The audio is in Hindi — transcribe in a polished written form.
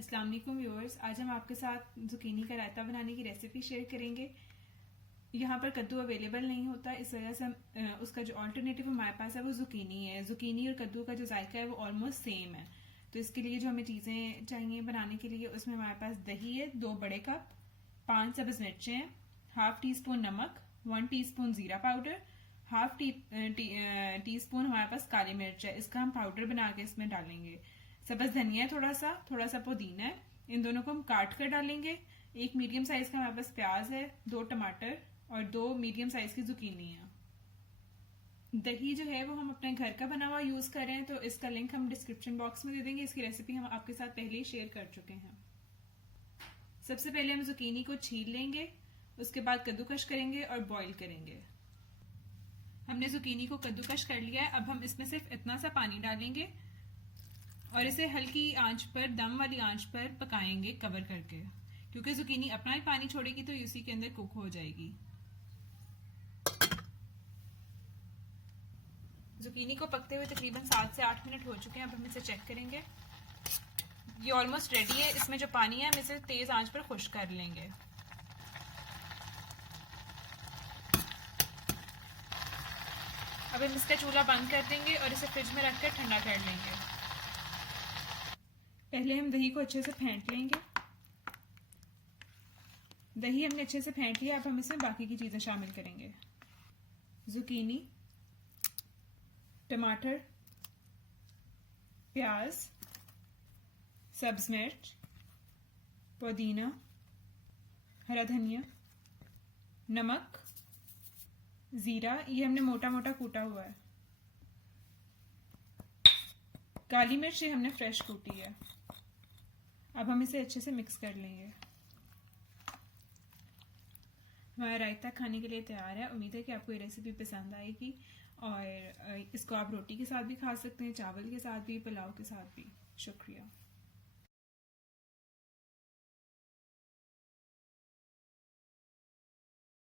अस्सलाम वालेकुम व्यूअर्स, आज हम आपके साथ जुकीनी का रायता बनाने की रेसिपी शेयर करेंगे। यहाँ पर कद्दू अवेलेबल नहीं होता, इस वजह से हम उसका जो अल्टरनेटिव हमारे पास है वो जुकीनी है। जुकीनी और कद्दू का जो जायका है वो ऑलमोस्ट सेम है। तो इसके लिए जो हमें चीज़ें चाहिए बनाने के लिए, उसमें हमारे पास दही है 2 बड़े कप, 5 सब्ज मिर्चें हैं, हाफ टी स्पून नमक, 1 टीस्पून जीरा पाउडर, हाफ टी स्पून हमारे पास काली मिर्च है, इसका हम पाउडर बना के इसमें डालेंगे। सब्ज धनिया है, थोड़ा सा पुदीना है, इन दोनों को हम काट कर डालेंगे। एक मीडियम साइज का हमारे पास प्याज है, 2 टमाटर और 2 मीडियम साइज की जुकीनी है। दही जो है वो हम अपने घर का बना हुआ यूज कर रहे हैं, तो इसका लिंक हम डिस्क्रिप्शन बॉक्स में दे देंगे। इसकी रेसिपी हम आपके साथ पहले ही शेयर कर चुके हैं। सबसे पहले हम जुकीनी को छील लेंगे, उसके बाद कद्दूकश करेंगे और बॉईल करेंगे। हमने जुकीनी को कद्दूकश कर लिया है। अब हम इसमें सिर्फ इतना सा पानी डालेंगे और इसे हल्की आंच पर, दम वाली आंच पर पकाएंगे कवर करके, क्योंकि जुकीनी अपना ही पानी छोड़ेगी तो इसी के अंदर कुक हो जाएगी। जुकीनी को पकते हुए तकरीबन 7 से 8 मिनट हो चुके हैं। अब हम इसे चेक करेंगे। ये ऑलमोस्ट रेडी है। इसमें जो पानी है हम इसे तेज आंच पर खुश्क कर लेंगे। अब हम इसका चूल्हा बंद कर देंगे और इसे फ्रिज में रखकर ठंडा कर लेंगे। पहले हम दही को अच्छे से फेंट लेंगे। दही हमने अच्छे से फेंट लिया। अब हम इसमें बाकी की चीजें शामिल करेंगे। जुकीनी, टमाटर, प्याज, सब्ज मिर्च, पुदीना, हरा धनिया, नमक, जीरा, ये हमने मोटा मोटा कूटा हुआ है, काली मिर्च ये हमने फ्रेश कूटी है। अब हम इसे अच्छे से मिक्स कर लेंगे। हमारा रायता खाने के लिए तैयार है। उम्मीद है कि आपको ये रेसिपी पसंद आएगी और इसको आप रोटी के साथ भी खा सकते हैं, चावल के साथ भी, पुलाव के साथ भी। शुक्रिया।